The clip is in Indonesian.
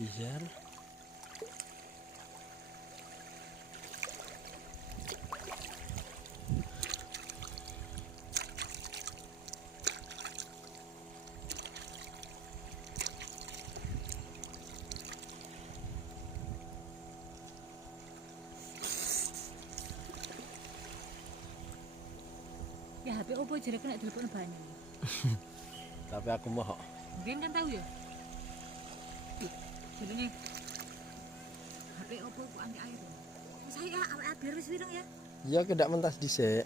diesel. Ya HP opo jare kena telepon banyak. Tapi aku mau. Mungkin kan tahu ya. Jadi HP opo ku anti air. Saya awake biar wis wireng ya. Ya kedak mentas dhisik.